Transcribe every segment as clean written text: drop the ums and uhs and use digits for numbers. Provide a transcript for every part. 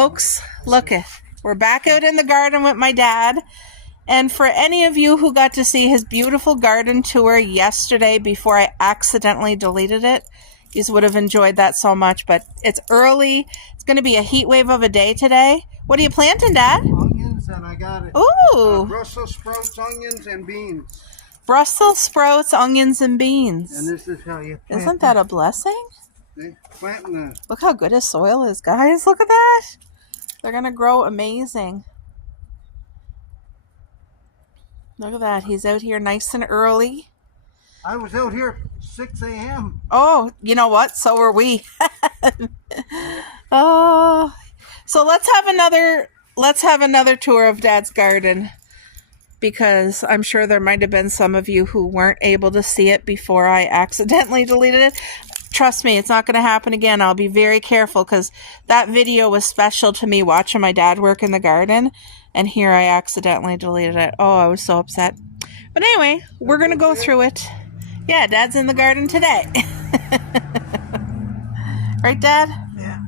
Folks, look it. We're back out in the garden with my dad. And for any of you who got to see his beautiful garden tour yesterday before I accidentally deleted it, you would have enjoyed that so much. But it's early. It's going to be a heat wave of a day today. What are you planting, Dad? Onions, and I got it. Ooh. Brussels sprouts, onions, and beans. Brussels sprouts, onions, and beans. And this is how you plant. Isn't that a blessing? Planting Look how good his soil is, guys. Look at that. They're going to grow amazing. Look at that. He's out here nice and early. I was out here 6 a.m. Oh, you know what? So were we. Oh, so let's have another tour of Dad's garden, because I'm sure there might have been some of you who weren't able to see it before I accidentally deleted it. Trust me, it's not going to happen again. I'll be very careful, because that video was special to me, watching my dad work in the garden, and here I accidentally deleted it. Oh, I was so upset. But anyway, we're going to go through it. Yeah, Dad's in the garden today. Right, Dad? Yeah.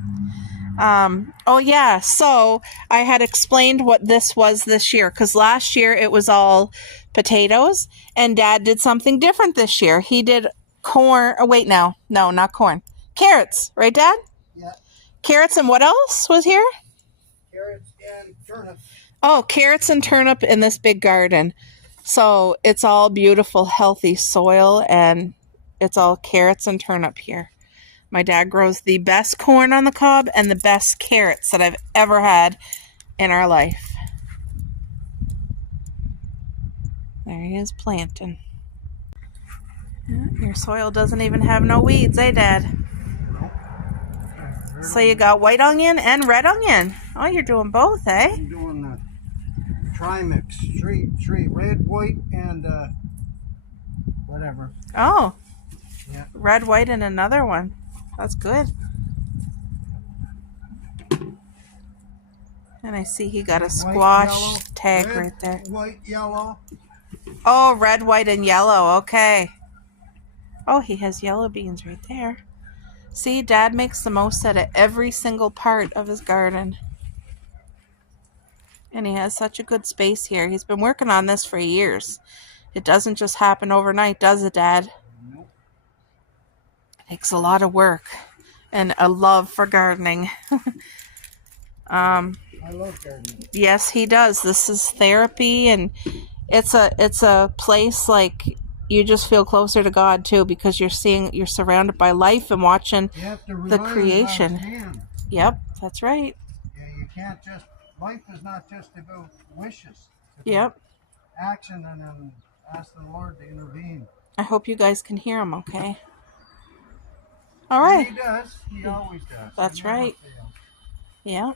Oh yeah, so I had explained what this was this year, because last year it was all potatoes, and Dad did something different this year. He did corn. Oh wait, no, not corn. Carrots, right, Dad? Yeah. Carrots, and what else was here? Carrots and turnips. Oh, carrots and turnip in this big garden. So it's all beautiful, healthy soil, and it's all carrots and turnip here. My dad grows the best corn on the cob and the best carrots that I've ever had in our life. There he is planting. Your soil doesn't even have no weeds, eh, Dad? So you got white onion and red onion. Oh, you're doing both, eh? I'm doing the trimix, three, red, white, and whatever. Oh, Yeah. red, white, and another one. That's good. And I see he got a squash yellow, tag red, right there. White, yellow. Oh, red, white, and yellow. Okay. Oh, he has yellow beans right there. See, Dad makes the most out of every single part of his garden. And he has such a good space here. He's been working on this for years. It doesn't just happen overnight, does it, Dad? Nope. It takes a lot of work and a love for gardening. I love gardening. Yes, he does. This is therapy, and it's a place like you just feel closer to God too, because you're surrounded by life and watching You have to the rely on creation. God's hand. Yep, that's right. Yeah, you can't just. Life is not just about wishes. It's Yep. about action, and then ask the Lord to intervene. I hope you guys can hear him okay. All And right. he does. He always does. That's He never right. fails. Yeah.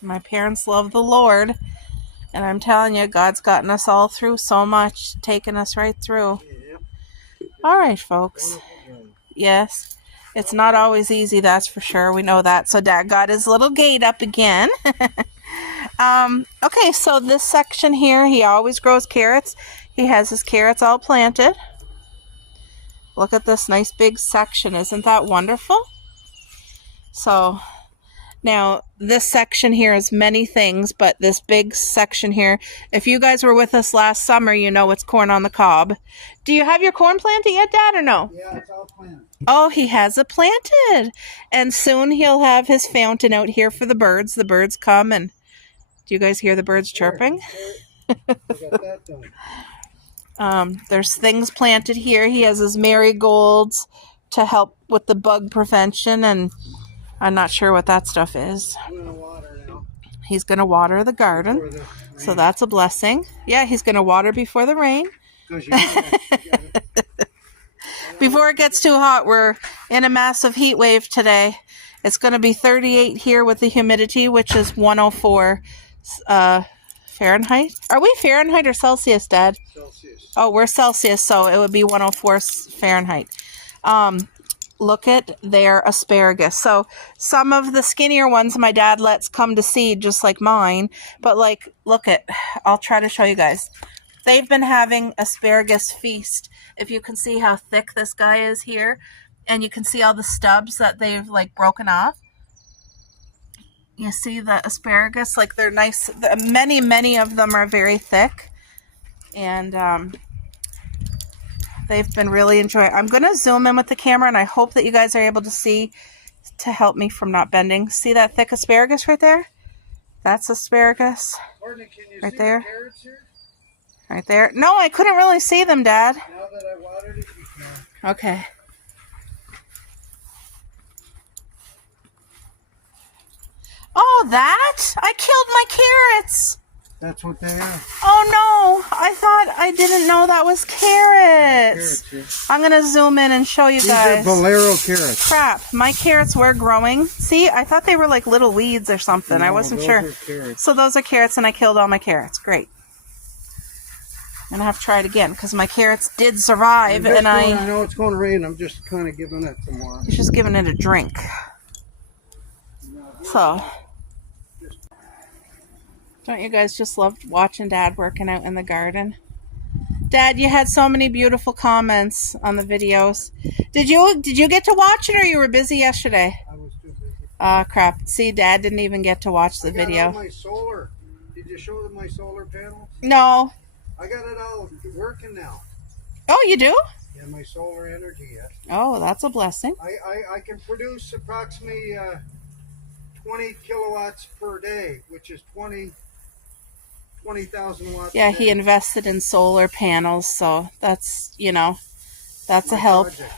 My parents love the Lord, and I'm telling you, God's gotten us all through so much, taking us right through. Yep. All right, folks. Wonderful guy. Yes. It's not always easy, that's for sure. We know that. So Dad got his little gate up again. Okay, so this section here, he always grows carrots. He has his carrots all planted. Look at this nice big section. Isn't that wonderful? So now this section here is many things, but this big section here, if you guys were with us last summer, you know it's corn on the cob. Do you have your corn planted yet, Dad, or no? Yeah, it's all planted. Oh, he has it planted. And soon he'll have his fountain out here for the birds. The birds come, and do you guys hear the birds chirping? We got that done. There's things planted here. He has his marigolds to help with the bug prevention, and I'm not sure what that stuff is. I'm gonna water now. He's going to water the garden, For the so rain. that's a blessing. Yeah, he's going to water before the rain. 'Cause you gotta- Before it gets too hot, we're in a massive heat wave today. It's going to be 38 here with the humidity, which is 104 Fahrenheit. Are we Fahrenheit or Celsius, Dad? Celsius. Oh, we're Celsius, so it would be 104 Fahrenheit. Look at their asparagus. So some of the skinnier ones my dad lets come to seed, just like mine. But like, look at, I'll try to show you guys. They've been having asparagus feast. If you can see how thick this guy is here, and you can see all the stubs that they've like broken off. You see the asparagus? Like they're nice. Many of them are very thick. And they've been really enjoying. I'm going to zoom in with the camera, and I hope that you guys are able to see to help me from not bending. See that thick asparagus right there? That's asparagus. Courtney, can you Right see there. the carrots here? Right there. No, I couldn't really see them, Dad. Now that I watered it, you can. Okay. Oh, that? I killed my carrots. That's what they are. Oh, no. I didn't know that was carrots. Carrots, yeah. I'm going to zoom in and show you These guys. are Bolero carrots. Crap. My carrots were growing. See, I thought they were like little weeds or something. I No, wasn't those sure. are carrots. So those are carrots, and I killed all my carrots. Great. I'm going to have to try it again because my carrots did survive, and I know it's going to rain. I'm just kind of giving it some water. It's just giving it a drink. So, don't you guys just love watching Dad working out in the garden? Dad, you had so many beautiful comments on the videos. Did you get to watch it, or you were busy yesterday? I was too busy. Crap. See, Dad didn't even get to watch the I got video. all my solar. Did you show them my solar panels? No. I got it all working now. Oh, you do? Yeah, my solar energy, yes. Oh, that's a blessing. I can produce approximately 20 kilowatts per day, which is 20,000 watts. Yeah, a day. he invested in solar panels, so that's, that's a My help. project.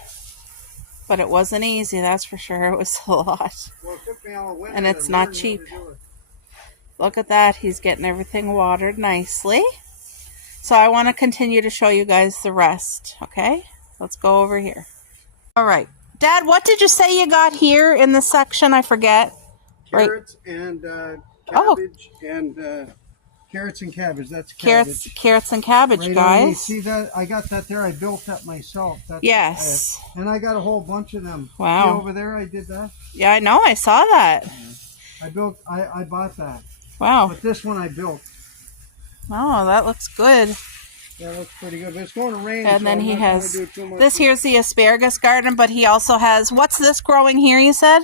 But it wasn't easy, that's for sure. It was a lot. Well, it took me all winter And it's to not learn how cheap. to do it. Look at that. He's getting everything watered nicely. So I want to continue to show you guys the rest. Okay? Let's go over here. All right. Dad, what did you say you got here in this section? I forget. Right. Carrots and cabbage and carrots and cabbage. That's cabbage. Carrots and cabbage, Right on. guys. You see that? I got that there. I built that myself. That's Yes. and I got a whole bunch of them. Wow. See over there, I did that. Yeah, I know. I saw that. I bought that. Wow. But this one I built. Oh, that looks good. That looks pretty good. But it's going to rain. And so then I'm he not gonna has do too much. this. Here's the asparagus garden, but he also has, what's this growing here, you said?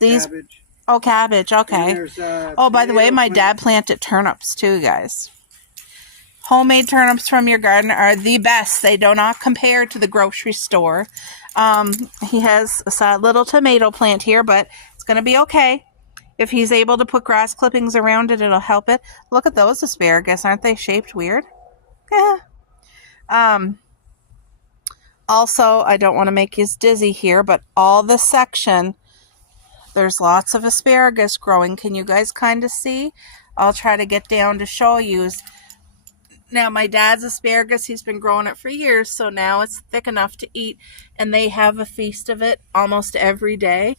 These. Cabbage. Oh, cabbage. And Okay. there's, Oh, by the way, tomato my plant. dad planted turnips too, guys. Homemade turnips from your garden are the best. They do not compare to the grocery store. He has a sad little tomato plant here, but it's going to be okay. If he's able to put grass clippings around it, it'll help it. Look at those asparagus. Aren't they shaped weird? Yeah. Also, I don't want to make you dizzy here, but all the section, there's lots of asparagus growing. Can you guys kind of see? I'll try to get down to show you. Now, my dad's asparagus, he's been growing it for years, so now it's thick enough to eat, and they have a feast of it almost every day.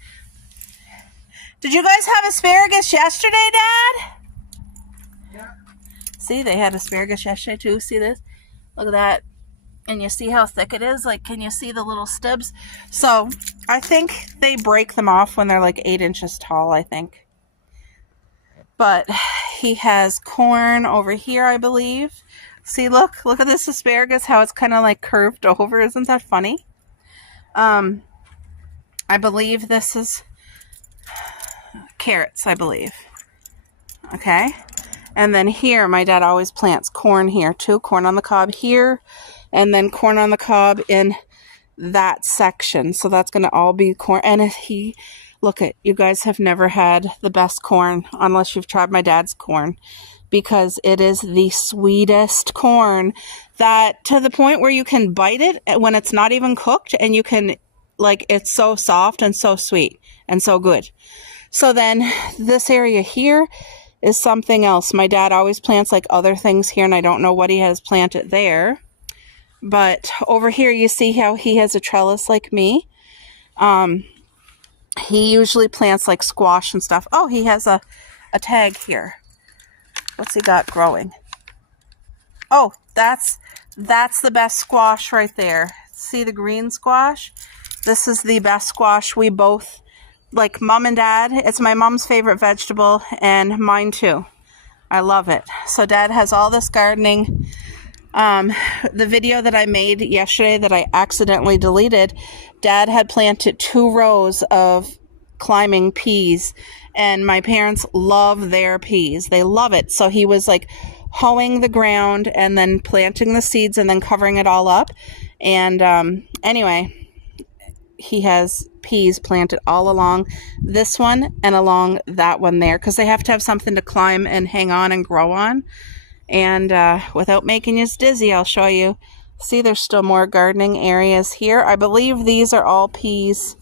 Did you guys have asparagus yesterday, Dad? Yeah. See, they had asparagus yesterday, too. See this? Look at that. And you see how thick it is? Like, can you see the little stubs? So, I think they break them off when they're like 8 inches tall, I think. But he has corn over here, I believe. See, look at this asparagus, how it's kind of like curved over. Isn't that funny? I believe this is carrots, I believe. Okay. And then here, my dad always plants corn here too. Corn on the cob here. And then corn on the cob in that section. So that's going to all be corn. And look at, you guys have never had the best corn unless you've tried my dad's corn. Because it is the sweetest corn, that to the point where you can bite it when it's not even cooked, and you can, like, it's so soft and so sweet and so good. So then this area here is something else. My dad always plants like other things here, and I don't know what he has planted there. But over here you see how he has a trellis like me. He usually plants like squash and stuff. Oh, he has a tag here. What's he got growing? Oh, that's the best squash right there. See the green squash? This is the best squash. We both, like mom and dad, it's my mom's favorite vegetable and mine too. I love it. So dad has all this gardening. The video that I made yesterday that I accidentally deleted, dad had planted 2 rows of climbing peas, and my parents love their peas. They love it. So he was like hoeing the ground and then planting the seeds and then covering it all up. And anyway, he has peas planted all along this one and along that one there, because they have to have something to climb and hang on and grow on. And without making you dizzy, I'll show you. See, there's still more gardening areas here. I believe these are all peas,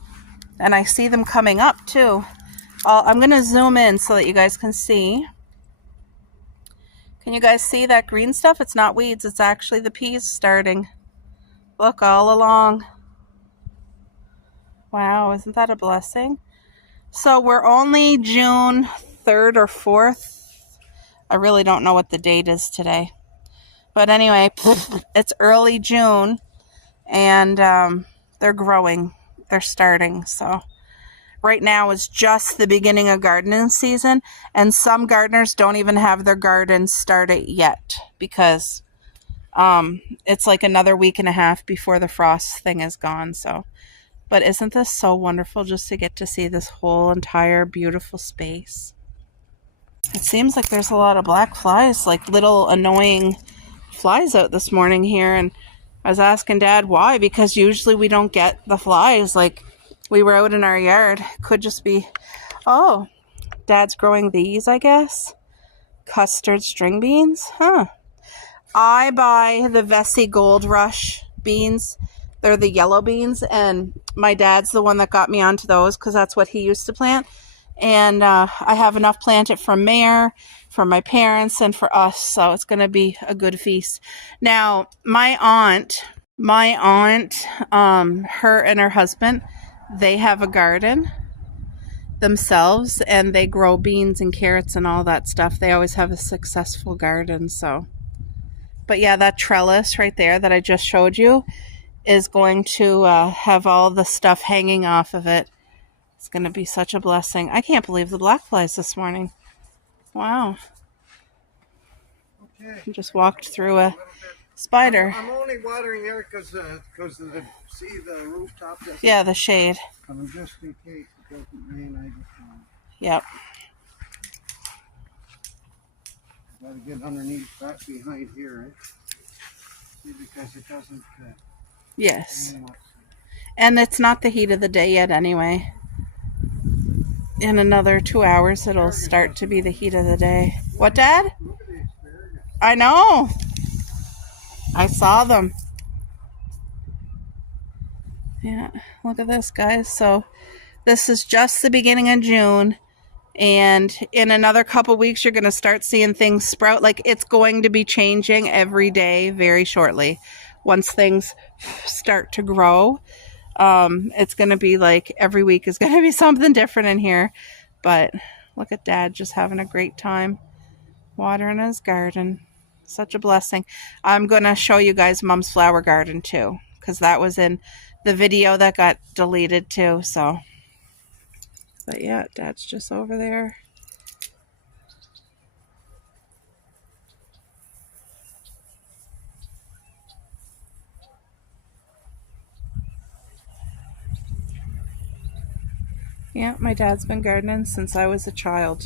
and I see them coming up too. I'm going to zoom in so that you guys can see. Can you guys see that green stuff? It's not weeds, it's actually the peas starting. Look, all along. Wow, isn't that a blessing? So we're only June 3rd or 4th. I really don't know what the date is today. But anyway, it's early June, and they're growing. They're starting. So right now is just the beginning of gardening season, and some gardeners don't even have their gardens started yet because it's like another week and a half before the frost thing is gone. So, but isn't this so wonderful just to get to see this whole entire beautiful space? It seems like there's a lot of black flies, like little annoying flies out this morning here, and I was asking Dad why, because usually we don't get the flies. Like, we were out in our yard. Could just be, oh, Dad's growing these, I guess. Custard string beans, huh? I buy the Vessi Gold Rush beans. They're the yellow beans, and my dad's the one that got me onto those because that's what he used to plant. And I have enough planted for Mayor, for my parents, and for us, so it's going to be a good feast. Now, my aunt, her and her husband, they have a garden themselves, and they grow beans and carrots and all that stuff. They always have a successful garden, so. But yeah, that trellis right there that I just showed you is going to have all the stuff hanging off of it. It's going to be such a blessing. I can't believe the black flies this morning. Wow. Okay. I just walked through a spider. I'm only watering there because of the rooftop. Yeah, the shade. Just in case it doesn't rain, I just want. Yep. Got to get underneath that behind here, right? See, because it doesn't. Yes. And it's not the heat of the day yet anyway. In another 2 hours, it'll start to be the heat of the day. What, Dad? I know. I saw them. Yeah, look at this, guys. So this is just the beginning of June. And in another couple weeks, you're going to start seeing things sprout. Like, it's going to be changing every day very shortly. Once things start to grow, it's going to be like every week is going to be something different in here. But look at Dad just having a great time watering his garden. Such a blessing. I'm going to show you guys Mom's flower garden too, because that was in the video that got deleted too. So, but yeah, Dad's just over there. Yeah, my dad's been gardening since I was a child.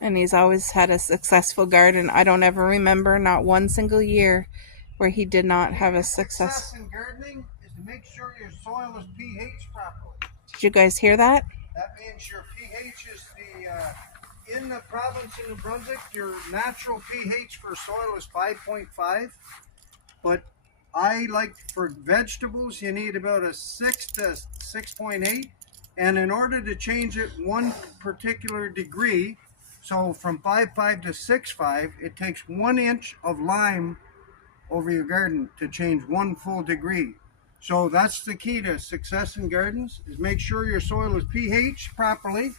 And he's always had a successful garden. I don't ever remember not one single year where he did not have a success. Success in gardening is to make sure your soil is pH properly. Did you guys hear that? That means your pH is in the province of New Brunswick, your natural pH for soil is 5.5. But I like for vegetables, you need about a 6 to 6.8. And in order to change it one particular degree, so from 5.5 to 6.5, it takes 1 inch of lime over your garden to change 1 full degree. So that's the key to success in gardens, is make sure your soil is pH properly,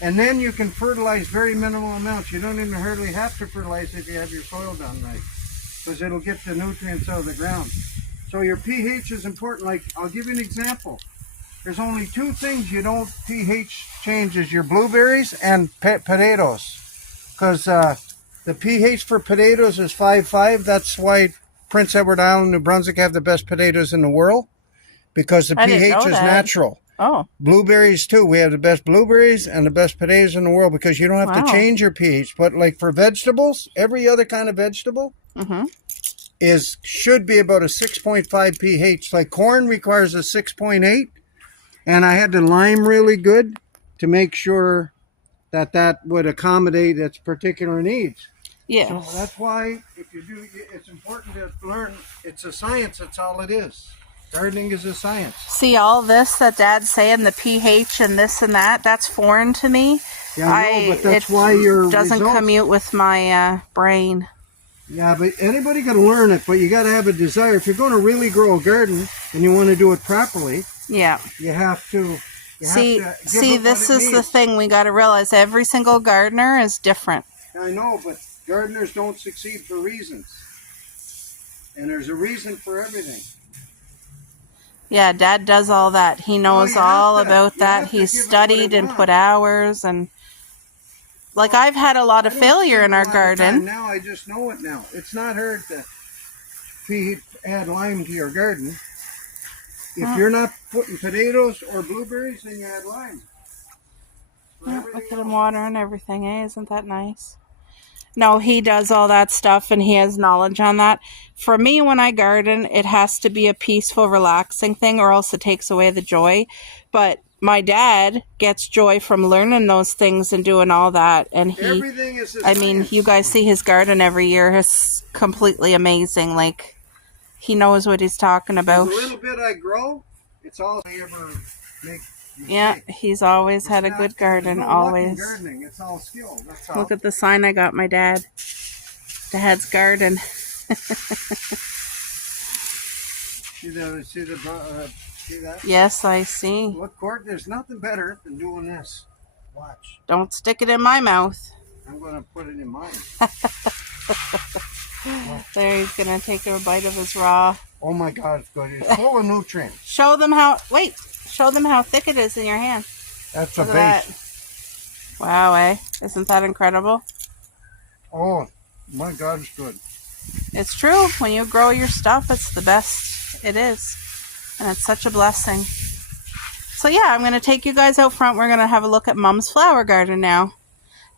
and then you can fertilize very minimal amounts. You don't even hardly have to fertilize if you have your soil done right, because it'll get the nutrients out of the ground. So your pH is important. Like, I'll give you an example. There's only 2 things you don't pH change, is your blueberries and potatoes. Because the pH for potatoes is 5.5. That's why Prince Edward Island, New Brunswick have the best potatoes in the world. Because the pH is natural. Oh, Blueberries too. We have the best blueberries and the best potatoes in the world because you don't have Wow. to change your pH. But like for vegetables, every other kind of vegetable mm-hmm. should be about a 6.5 pH. Like corn requires a 6.8, and I had to lime really good to make sure that would accommodate its particular needs. Yeah. So that's why if you do, it's important to learn. It's a science. That's all it is. Gardening is a science. See, all this that Dad's saying, the pH and this and that, that's foreign to me. Yeah, I know, but that's why your doesn't results, commute with my brain. Yeah, but anybody can learn it, but you got to have a desire. If you're going to really grow a garden and you want to do it properly, Yeah. you have to. See, this is the thing we got to realize. Every single gardener is different. I know, but gardeners don't succeed for reasons. And there's a reason for everything. Yeah, Dad does all that. He knows all about that. He's studied and put hours and... Like, I've had a lot of failure in our garden. Now I just know it now. It's not hard to add lime to your garden. If you're not putting potatoes or blueberries, then you add lime. Yeah, look at him watering everything, eh? Isn't that nice? No, he does all that stuff and he has knowledge on that. For me, when I garden, it has to be a peaceful, relaxing thing or else it takes away the joy. But my dad gets joy from learning those things and doing all that. And everything is I mean, you guys see his garden every year. It's completely amazing. Like, he knows what he's talking about. The little bit I grow, it's all I ever make. Yeah, he's always had a good garden, always. Gardening. It's all skill. That's all. Look at the sign I got my dad. Dad's garden. See that? Yes, I see. Look, Court, there's nothing better than doing this. Watch. Don't stick it in my mouth. I'm going to put it in mine. There, he's going to take a bite of his raw. Oh my God, it's good. It's full of nutrients. Show them how thick it is in your hand. That's a Look base. at that. Wow, eh? Isn't that incredible? Oh, my God, it's good. It's true. When you grow your stuff, it's the best it is. And it's such a blessing. So yeah, I'm going to take you guys out front. We're going to have a look at Mom's flower garden now.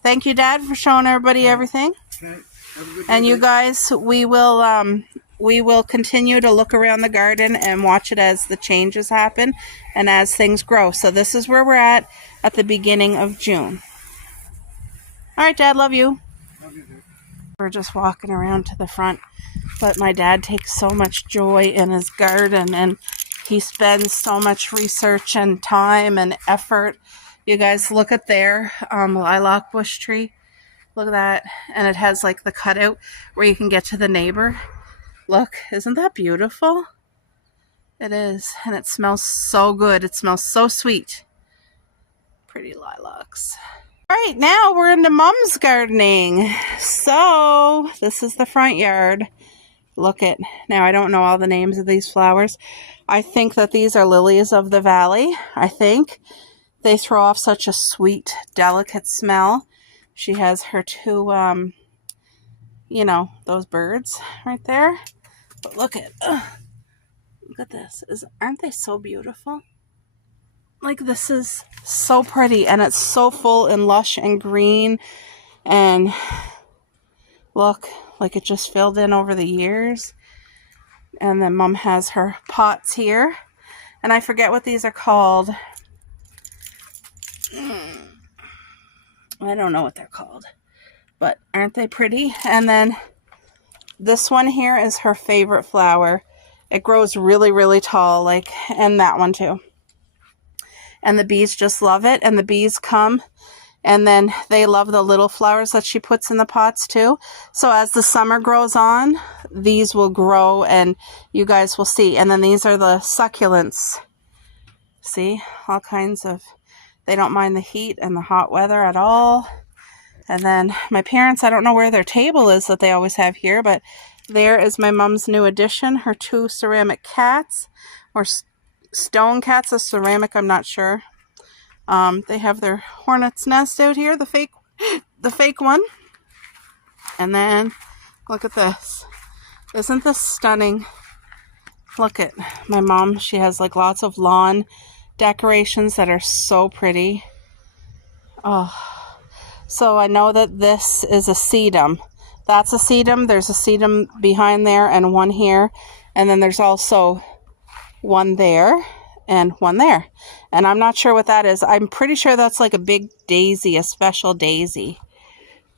Thank you, Dad, for showing everybody everything. Okay. Have a good And day. you guys, we will continue to look around the garden and watch it as the changes happen and as things grow. So this is where we're at the beginning of June. All right, Dad, love you. Love you, dude. We're just walking around to the front, but my dad takes so much joy in his garden and he spends so much research and time and effort. You guys look at their lilac bush tree. Look at that. And it has like the cutout where you can get to the neighbor. Look, isn't that beautiful? It is. And it smells so good. It smells so sweet. Pretty lilacs. All right, now we're into Mom's gardening. So this is the front yard. Look at, now I don't know all the names of these flowers. I think that these are lilies of the valley. I think they throw off such a sweet, delicate smell. She has her two, those birds right there. But look at this. Aren't they so beautiful? Like, this is so pretty, and it's so full and lush and green. And look, like it just filled in over the years. And then Mom has her pots here. And I forget what these are called. I don't know what they're called. But aren't they pretty? And then this one here is her favorite flower. It grows really, really tall, and that one too. And the bees just love it. And the bees come, and then they love the little flowers that she puts in the pots too. So as the summer grows on, these will grow, and you guys will see. And then these are the succulents. See, all kinds of, they don't mind the heat and the hot weather at all. And then my parents, I don't know where their table is that they always have here, but there is my mom's new addition, her two ceramic cats, or stone cats, a ceramic, I'm not sure. They have their hornet's nest out here, the fake one. And then look at this. Isn't this stunning? Look at my mom. She has lots of lawn decorations that are so pretty. Oh, so I know that this is a sedum. That's a sedum. There's a sedum behind there and one here. And then there's also one there and one there. And I'm not sure what that is. I'm pretty sure that's like a big daisy, a special daisy.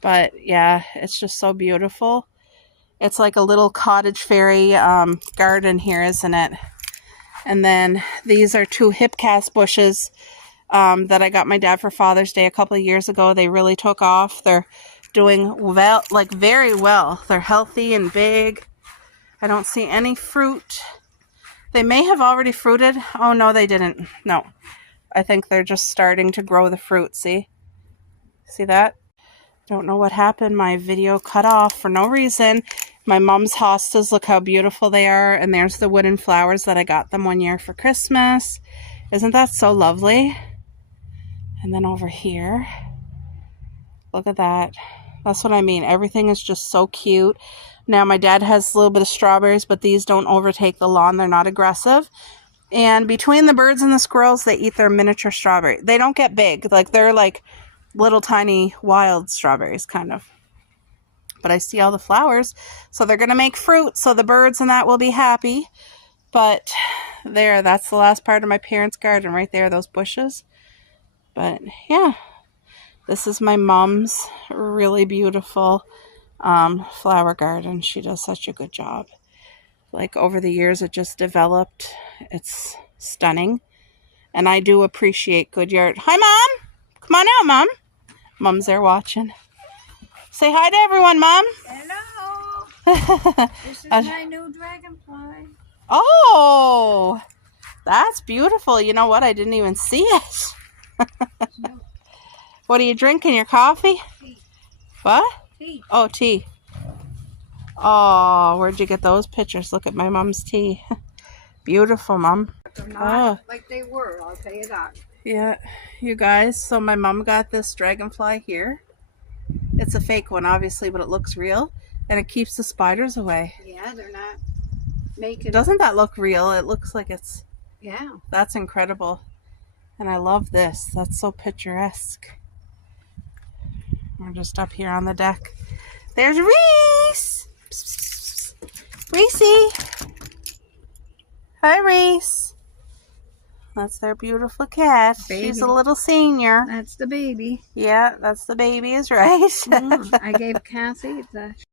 But yeah, it's just so beautiful. It's like a little cottage fairy garden here, isn't it? And then these are 2 hipcast bushes that I got my dad for Father's Day a couple of years ago. They really took off. They're doing well, like very well. They're healthy and big. I don't see any fruit. They may have already fruited. Oh, no, they didn't. No, I think they're just starting to grow the fruit. See that? Don't know what happened. My video cut off for no reason. My mom's hostas, look how beautiful they are. And there's the wooden flowers that I got them one year for Christmas. Isn't that so lovely? And then over here, look at that. That's what I mean. Everything is just so cute. Now my dad has a little bit of strawberries, but these don't overtake the lawn. They're not aggressive. And between the birds and the squirrels, they eat their miniature strawberry. They don't get big. Like they're like little tiny wild strawberries kind of. But I see all the flowers, so they're going to make fruit, so the birds and that will be happy. But there, that's the last part of my parents' garden right there, those bushes. But yeah, this is my mom's really beautiful flower garden. She does such a good job. Like over the years, it just developed. It's stunning. And I do appreciate good yard. Hi, Mom. Come on out, Mom. Mom's there watching. Say hi to everyone, Mom. Hello. This is my new dragonfly. Oh, that's beautiful. You know what? I didn't even see it. What are you drinking? Your coffee? Tea. What? Tea. Oh, tea. Oh, where'd you get those pictures? Look at my mom's tea. Beautiful, Mom. They're not like they were, I'll tell you that. Yeah, you guys. So my mom got this dragonfly here. It's a fake one, obviously, but it looks real. And it keeps the spiders away. Yeah, they're not making... Doesn't that look real? It looks like it's... Yeah. That's incredible. And I love this. That's so picturesque. We're just up here on the deck. There's Reese! Reese! Hi, Reese. That's their beautiful cat. Baby. She's a little senior. That's the baby. Yeah, that's the baby is right. I gave Cassie the